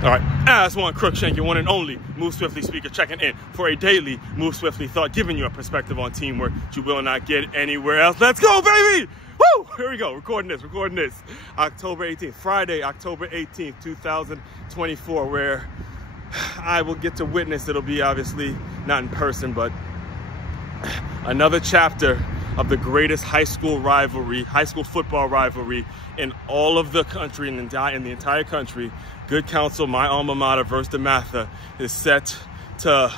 All right, as one Crookshank, your one and only Move Swiftly speaker, checking in for a daily Move Swiftly thought, giving you a perspective on teamwork you will not get anywhere else. Let's go, baby! Woo! Here we go, recording this. October 18th, Friday, October 18th, 2024, where I will get to witness, it'll be obviously not in person, but another chapter of the greatest high school football rivalry in all of the country, in the entire country. Good Counsel, my alma mater, versus DeMatha, is set to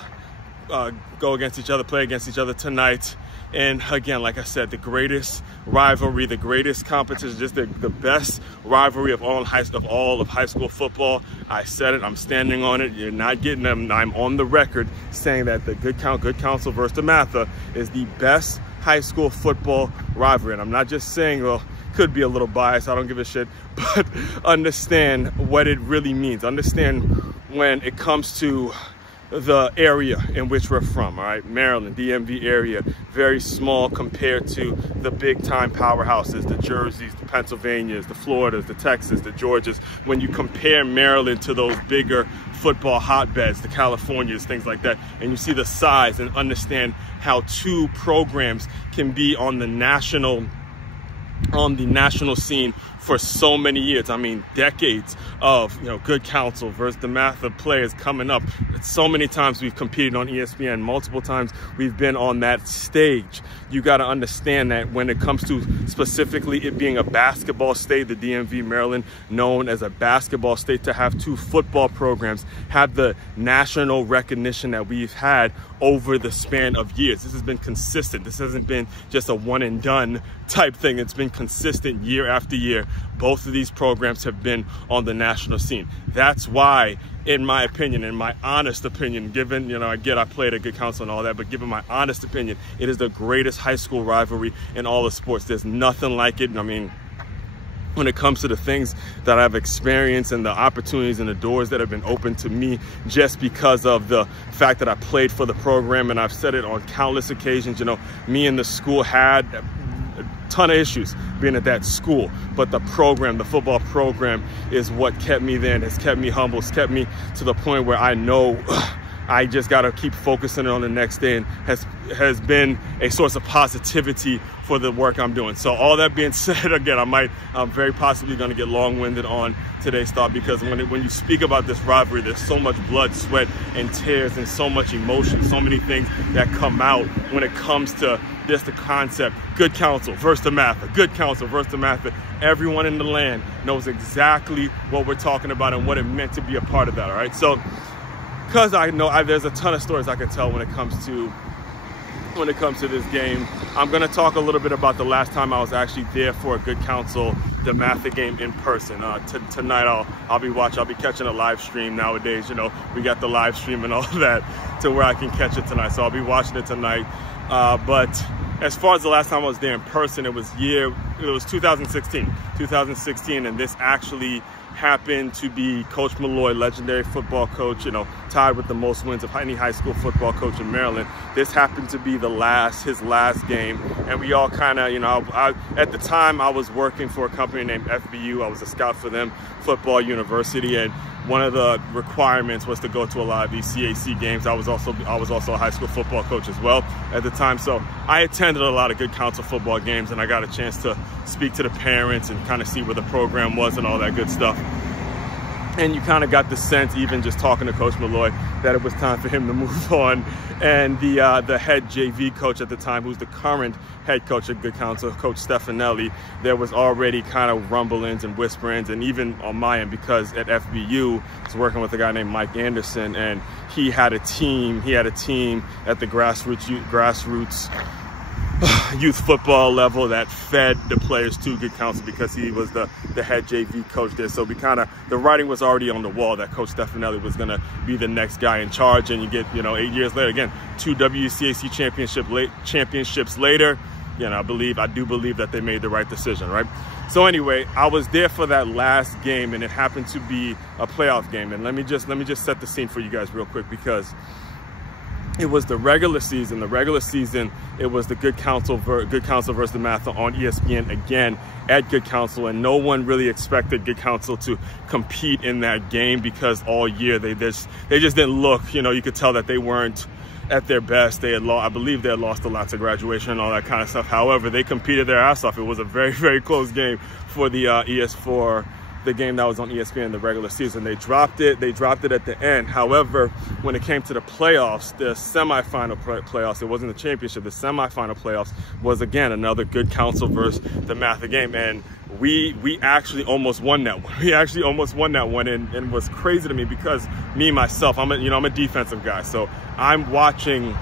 go against each other, play against each other tonight. And again, like I said, the greatest rivalry, the greatest competition, just the best rivalry of all of high school football. I said it, I'm standing on it. You're not getting them. I'm on the record saying that the Good Counsel versus DeMatha is the best high school football rivalry. And I'm not just saying, well, could be a little biased, I don't give a shit, but understand what it really means. Understand when it comes to the area in which we're from, all right? Maryland, DMV area, very small compared to the big time powerhouses, the Jerseys, the Pennsylvanias, the Floridas, the Texas, the Georgias. When you compare Maryland to those bigger football hotbeds, the Californias, things like that, and you see the size and understand how two programs can be on the national scene for so many years. I mean, decades of, Good Counsel versus DeMatha players coming up. So many times we've competed on ESPN, multiple times we've been on that stage. You got to understand that when it comes to specifically it being a basketball state, the DMV, Maryland, known as a basketball state, to have two football programs have the national recognition that we've had over the span of years. This has been consistent. This hasn't been just a one and done type thing. It's been consistent year after year. Both of these programs have been on the national scene. That's why, in my opinion, in my honest opinion, given, I played at Good Counsel and all that, but given my honest opinion, it is the greatest high school rivalry in all of sports. There's nothing like it. I mean, when it comes to the things that I've experienced and the opportunities and the doors that have been opened to me just because of the fact that I played for the program, and I've said it on countless occasions, me and the school had a ton of issues being at that school, but the program, the football program, is what kept me there and has kept me humble, has kept me to the point where I know I just got to keep focusing on the next day, and has been a source of positivity for the work I'm doing. So all that being said, again, I'm very possibly going to get long-winded on today's thought, because when you speak about this rivalry, there's so much blood, sweat, and tears, and so much emotion, so many things that come out when it comes to just the concept. Good Counsel versus DeMatha. Good Counsel versus DeMatha. Everyone in the land knows exactly what we're talking about and what it meant to be a part of that, all right? So, because I know there's a ton of stories I could tell when it comes to this game. I'm going to talk a little bit about the last time I was actually there for a Good Counsel DeMatha game in person. Tonight I'll be catching a live stream nowadays. We got the live stream and all of that to where I can catch it tonight. So I'll be watching it tonight. But as far as the last time I was there in person, it was 2016, and this actually happened to be Coach Malloy, legendary football coach, tied with the most wins of any high school football coach in Maryland. This happened to be his last game, and we all kind of, at the time I was working for a company named FBU. I was a scout for them, Football University, and one of the requirements was to go to a lot of these CAC games. I was also a high school football coach as well at the time, so I attended a lot of Good Counsel football games, and I got a chance to speak to the parents and kind of see where the program was and all that good stuff. And you kind of got the sense, even just talking to Coach Malloy, that it was time for him to move on. And the head JV coach at the time, who's the current head coach at Good Counsel, Coach Stefanelli, there was already kind of rumblings and whisperings, and even on my end, because at FBU, I was working with a guy named Mike Anderson, and he had a team at the grassroots youth football level that fed the players to Good Counsel, because he was the head JV coach there. So the writing was already on the wall that Coach Stefanelli was going to be the next guy in charge. And you get, 8 years later, again, 2 WCAC championships later, I do believe that they made the right decision, right? So anyway, I was there for that last game, and it happened to be a playoff game. And let me just set the scene for you guys real quick, because it was the regular season. The regular season, it was the Good Counsel versus DeMatha on ESPN again at Good Counsel, and no one really expected Good Counsel to compete in that game because all year they just didn't look. You know, you could tell that they weren't at their best. They had lost, I believe, they had lost a lot to graduation and all that kind of stuff. However, they competed their ass off. It was a very, very close game for the the game that was on ESPN in the regular season. They dropped it at the end. However, when it came to the playoffs, the semifinal playoffs, it wasn't the championship, the semifinal playoffs was again another Good Counsel versus DeMatha game, and we actually almost won that one. We actually almost won that one, and it was crazy to me because me myself, I'm a defensive guy, so I'm watching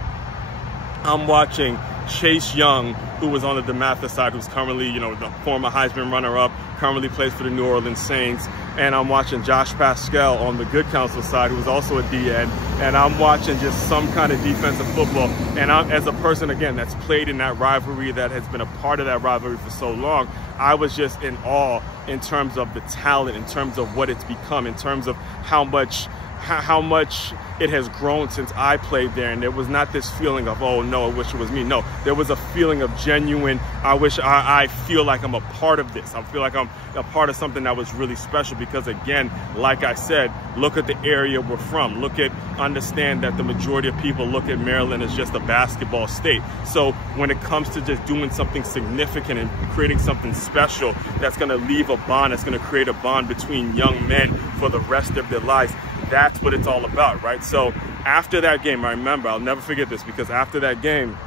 Chase Young, who was on the DeMatha side, who's currently, you know, the former Heisman runner-up, currently plays for the New Orleans Saints. And I'm watching Josh Pascal on the Good Counsel side, who's also a DN. And I'm watching just some kind of defensive football. And I'm, as a person, again, that's played in that rivalry, that has been a part of that rivalry for so long, I was just in awe in terms of the talent, in terms of what it's become, in terms of how much it has grown since I played there. And there was not this feeling of, oh no, I wish it was me. No, there was a feeling of genuine, I feel like I'm a part of this. I feel like I'm a part of something that was really special because, again, like I said, look at the area we're from. Understand that the majority of people look at Maryland as just a basketball state. So when it comes to just doing something significant and creating something special that's going to leave a bond, that's going to create a bond between young men for the rest of their lives, that's what it's all about, right? So after that game, I remember, I'll never forget this, because after that game,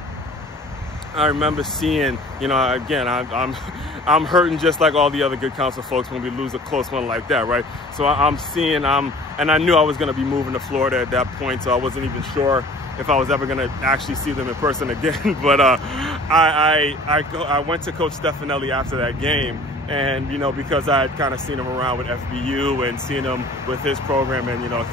I remember seeing, you know, again, I'm hurting just like all the other Good Counsel folks when we lose a close one like that, right? So I'm seeing, and I knew I was going to be moving to Florida at that point, so I wasn't even sure if I was ever going to actually see them in person again. But I went to Coach Stefanelli after that game, and, you know, because I had kind of seen him around with FBU and seen him with his program, and, you know,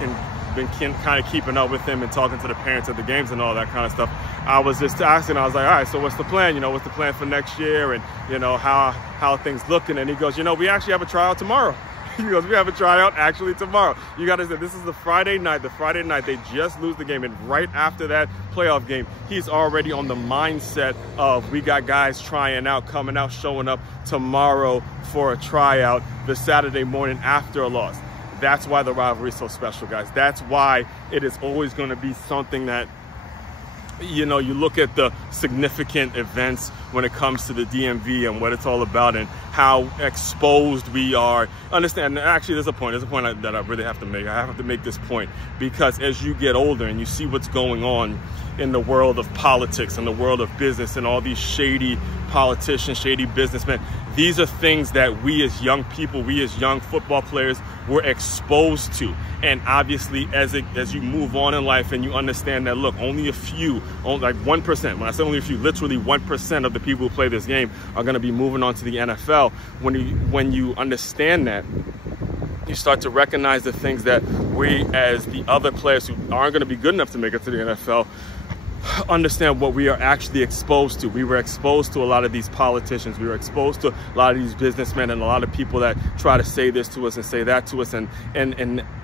been kind of keeping up with him and talking to the parents at the games and all that kind of stuff, I was just asking, I was like, all right, so what's the plan? You know, what's the plan for next year? And, you know, how are things looking? And he goes, you know, we actually have a tryout tomorrow. He goes, we have a tryout actually tomorrow. You got to say, this is the Friday night. They just lose the game. And right after that playoff game, he's already on the mindset of, we got guys trying out, coming out, showing up tomorrow for a tryout the Saturday morning after a loss. That's why the rivalry is so special, guys. That's why it is always going to be something that, you know, you look at the significant events when it comes to the DMV and what it's all about and how exposed we are. Understand, actually, there's a point that I really have to make. I have to make this point because as you get older and you see what's going on in the world of politics and the world of business and all these shady politicians, shady businessmen, these are things that we as young people, we as young football players, were exposed to. And obviously, as you move on in life and you understand that, look, only a few, like 1%, when I say only a few, literally 1% of the people who play this game are going to be moving on to the NFL. When you understand that, you start to recognize the things that we, as the other players who aren't going to be good enough to make it to the NFL, understand what we are actually exposed to. We were exposed to a lot of these politicians. We were exposed to a lot of these businessmen and a lot of people that try to say this to us and say that to us. And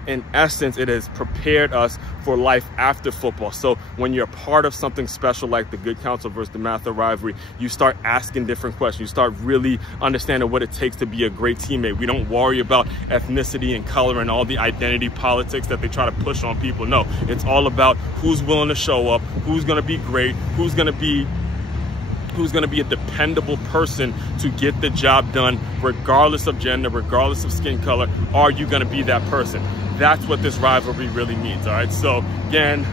in essence, it has prepared us for life after football. So when you're part of something special like the Good Counsel versus DeMatha rivalry, you start asking different questions. You start really understanding what it takes to be a great teammate. We don't worry about ethnicity and color and all the identity politics that they try to push on people. No, it's all about who's willing to show up, who's going to be great, who's going to be a dependable person to get the job done, regardless of gender, regardless of skin color. Are you going to be that person? That's what this rivalry really means. All right. So again,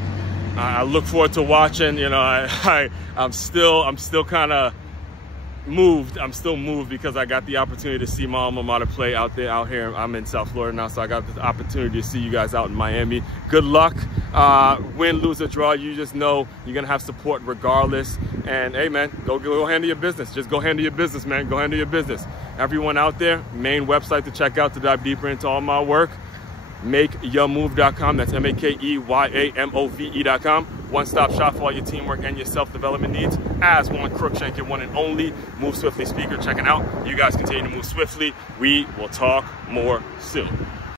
I look forward to watching. You know, I'm still kind of moved. I'm still moved because I got the opportunity to see my alma mater play out here. I'm in South Florida now, so I got the opportunity to see you guys out in Miami. Good luck. Win, lose, or draw, you just know you're gonna have support regardless. And hey, man, go handle your business. Just go handle your business, man. Go handle your business. Everyone out there, main website to check out to dive deeper into all my work, makeyourmove.com. That's makeyourmove.com. One-stop shop for all your teamwork and your self-development needs. As Warren Crookshank, your one and only Move Swiftly speaker, checking out. You guys continue to move swiftly. We will talk more soon.